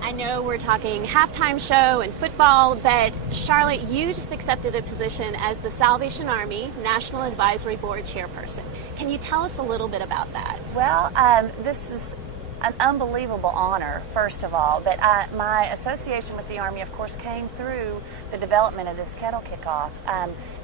I know we're talking halftime show and football, but Charlotte, you just accepted a position as the Salvation Army National Advisory Board Chairperson. Can you tell us a little bit about that? Well, this is an unbelievable honor, first of all, but my association with the Army, of course, came through the development of this Kettle Kick-Off.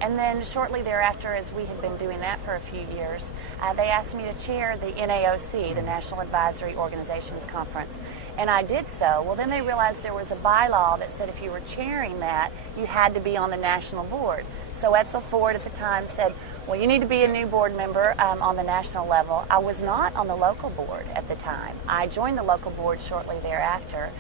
And then shortly thereafter, as we had been doing that for a few years, they asked me to chair the NAOC, the National Advisory Organizations Conference, and I did so. Well, then they realized there was a bylaw that said if you were chairing that, you had to be on the national board. So Edsel Ford at the time said, well, you need to be a new board member on the national level. I was not on the local board at the time. I joined the local board shortly thereafter.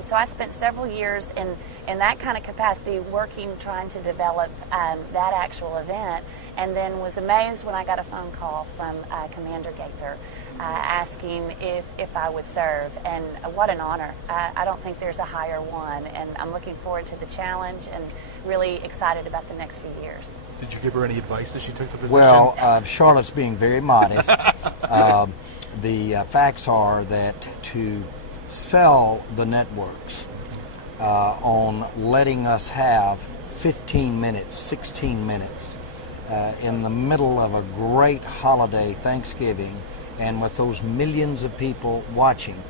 So I spent several years in that kind of capacity working, trying to develop that actual event, and then was amazed when I got a phone call from Commander Gaither asking if I would serve, and what an honor. I don't think there's a higher one, and I'm looking forward to the challenge and really excited about the next few years. Did you give her any advice as she took the position? Well, Charlotte's being very modest. The facts are that to sell the networks on letting us have 15 minutes, 16 minutes in the middle of a great holiday, Thanksgiving, and with those millions of people watching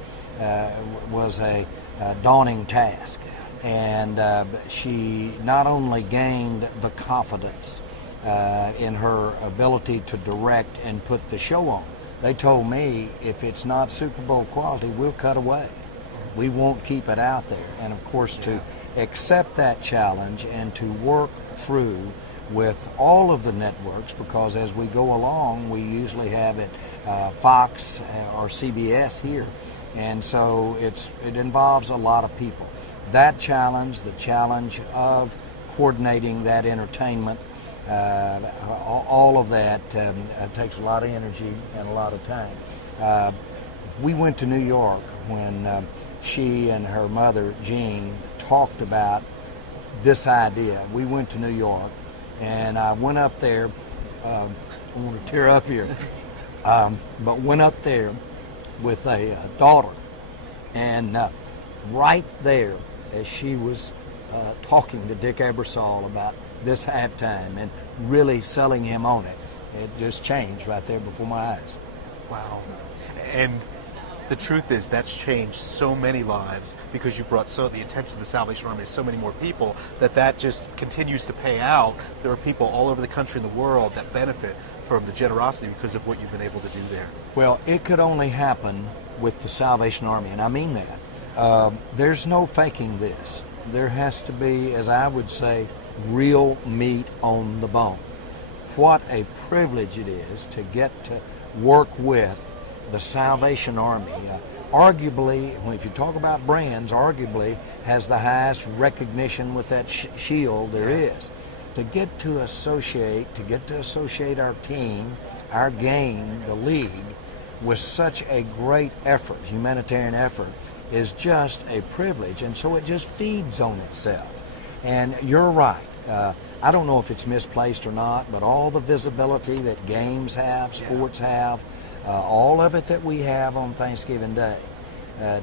was a daunting task. And she not only gained the confidence in her ability to direct and put the show on. They told me if it's not Super Bowl quality, we'll cut away. We won't keep it out there. And of course, to accept that challenge and to work through with all of the networks, because as we go along, we usually have it Fox or CBS here. And so it involves a lot of people. That challenge, the challenge of coordinating that entertainment, all of that takes a lot of energy and a lot of time. We went to New York when she and her mother, Jean, talked about this idea. We went to New York, and I went up there, I want to tear up here, but went up there with a daughter, and right there, as she was talking to Dick Ebersol about this halftime and really selling him on it, it just changed right there before my eyes. Wow. And the truth is that's changed so many lives because you've brought the attention of the Salvation Army to so many more people that just continues to pay out. There are people all over the country and the world that benefit from the generosity because of what you've been able to do there. Well, it could only happen with the Salvation Army, and I mean that. There's no faking this. There has to be, as I would say, real meat on the bone. What a privilege it is to get to work with the Salvation Army. Arguably, if you talk about brands, arguably has the highest recognition with that shield there is. To get to associate our team, our game, the league, with such a great effort, humanitarian effort, is just a privilege, and so it just feeds on itself. And you're right. I don't know if it's misplaced or not, but all the visibility that games have, sports have, all of it that we have on Thanksgiving Day,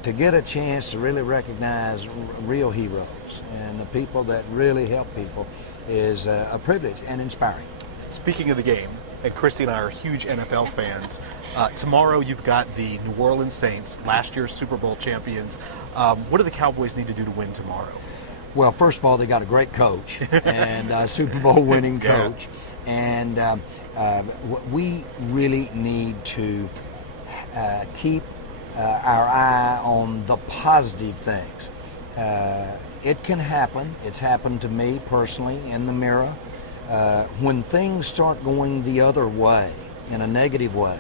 to get a chance to really recognize real heroes and the people that really help people is a privilege and inspiring. Speaking of the game, and Christy and I are huge NFL fans, tomorrow you've got the New Orleans Saints, last year's Super Bowl champions. What do the Cowboys need to do to win tomorrow? Well, first of all, they got a great coach and a Super Bowl winning coach. And we really need to keep our eye on the positive things. It can happen. It's happened to me personally in the mirror. When things start going the other way, in a negative way,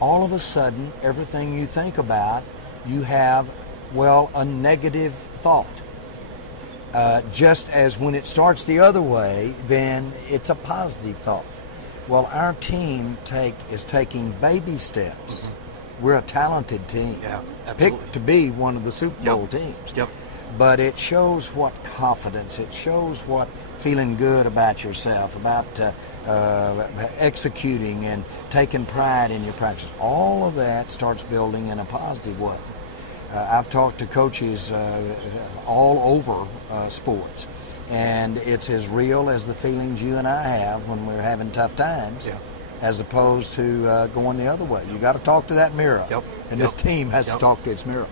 all of a sudden, everything you think about, you have, well, a negative thought. Just as when it starts the other way, then it's a positive thought. Well, our team is taking baby steps. Mm-hmm. We're a talented team, picked to be one of the Super Bowl teams. Yep. But it shows what confidence, it shows what feeling good about yourself, about executing and taking pride in your practice. All of that starts building in a positive way. I've talked to coaches all over sports, and it's as real as the feelings you and I have when we're having tough times. Yeah. As opposed to going the other way. You got to talk to that mirror. Yep. And this team has to talk to its mirror.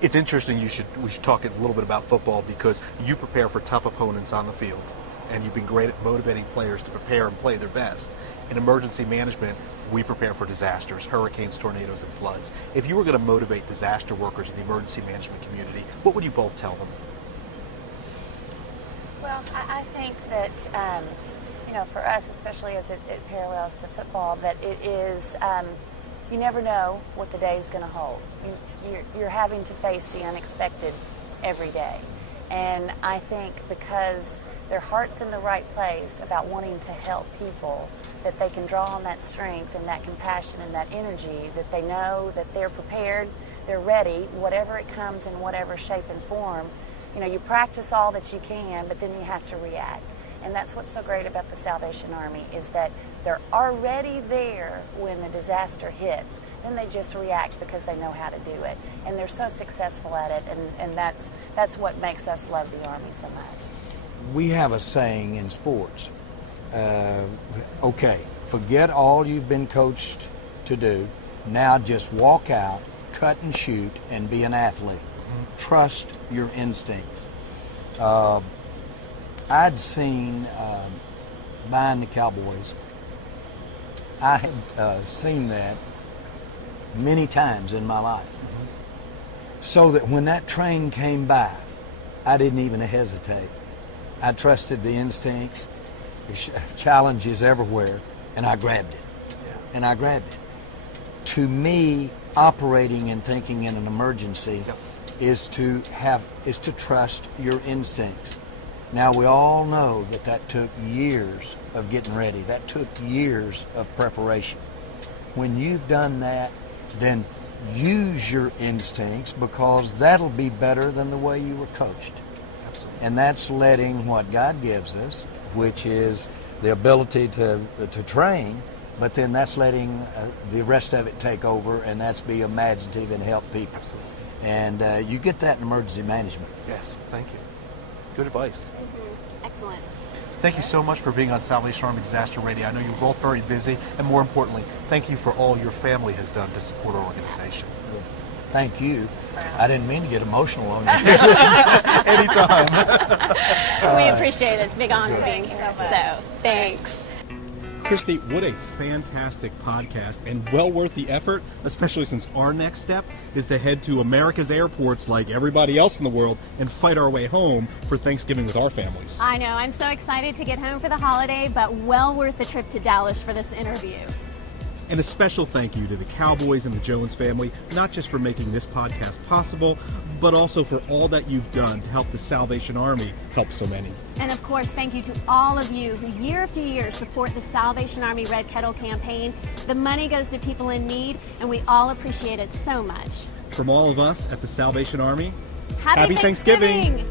It's interesting. We should talk a little bit about football, because you prepare for tough opponents on the field, and you've been great at motivating players to prepare and play their best. In emergency management, we prepare for disasters, hurricanes, tornadoes, and floods. If you were going to motivate disaster workers in the emergency management community, what would you both tell them? Well, I think that for us, especially as it parallels to football, that it is, you never know what the day is going to hold. You're having to face the unexpected every day. And I think because their heart's in the right place about wanting to help people, that they can draw on that strength and that compassion and that energy, that they know that they're prepared, they're ready, whatever it comes in whatever shape and form. You practice all that you can, but then you have to react. And that's what's so great about the Salvation Army, is that they're already there when the disaster hits. Then they just react because they know how to do it. And they're so successful at it, and that's what makes us love the Army so much. We have a saying in sports, okay, forget all you've been coached to do. Now just walk out, cut and shoot, and be an athlete. Trust your instincts. I'd seen, buying the Cowboys, I had seen that many times in my life. So that when that train came by, I didn't even hesitate. I trusted the instincts, challenges everywhere, and I grabbed it. And I grabbed it. To me, operating and thinking in an emergency is to trust your instincts. Now, we all know that took years of getting ready. That took years of preparation. When you've done that, then use your instincts, because that'll be better than the way you were coached. Absolutely. And that's letting what God gives us, which is the ability to train, but then that's letting the rest of it take over, and that's be imaginative and help people. Absolutely. And you get that in emergency management. Yes, thank you. Good advice. Excellent. Thank you so much for being on Salvation Army Disaster Radio. I know you're both very busy, and more importantly, thank you for all your family has done to support our organization. Thank you. I didn't mean to get emotional on you. Anytime. We appreciate it. It's a big honor being here. So, thanks. Christy, what a fantastic podcast, and well worth the effort, especially since our next step is to head to America's airports like everybody else in the world and fight our way home for Thanksgiving with our families. I know. I'm so excited to get home for the holiday, but well worth the trip to Dallas for this interview. And a special thank you to the Cowboys and the Jones family, not just for making this podcast possible, but also for all that you've done to help the Salvation Army help so many. And of course, thank you to all of you who year after year support the Salvation Army Red Kettle campaign. The money goes to people in need, and we all appreciate it so much. From all of us at the Salvation Army, Happy Thanksgiving!